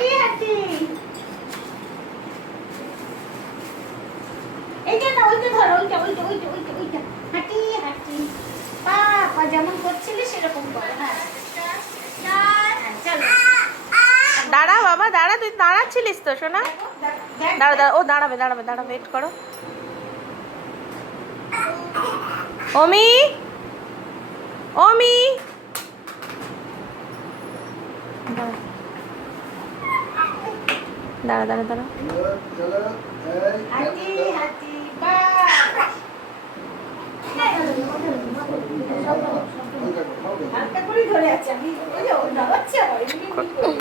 হাঁটি হাঁটি। এইটা না, ওইটা ধরো, ওইটা ওইটা ওইটা ওইটা ওইটা। হাঁটি হাঁটি। পা পা যেমন করছিলে সেরকম করো। হ্যাঁ চলো। দাঁড়া বাবা, দাঁড়া, তুই দাঁড়াচ্ছিলিস তো সোনা। দাঁড়া দাঁড়া, ও দাঁড়াবে দাঁড়াবে, দাঁড়া, ওয়েট করো। অমি, অমি, দাঁড়া দাঁড়া দাঁড়া। হাঁটি হাঁটি পা। হালকা করে ধরে আছে আমি। ওই যে ও দাঁড়াচ্ছে আবার এমনি এমনি করে।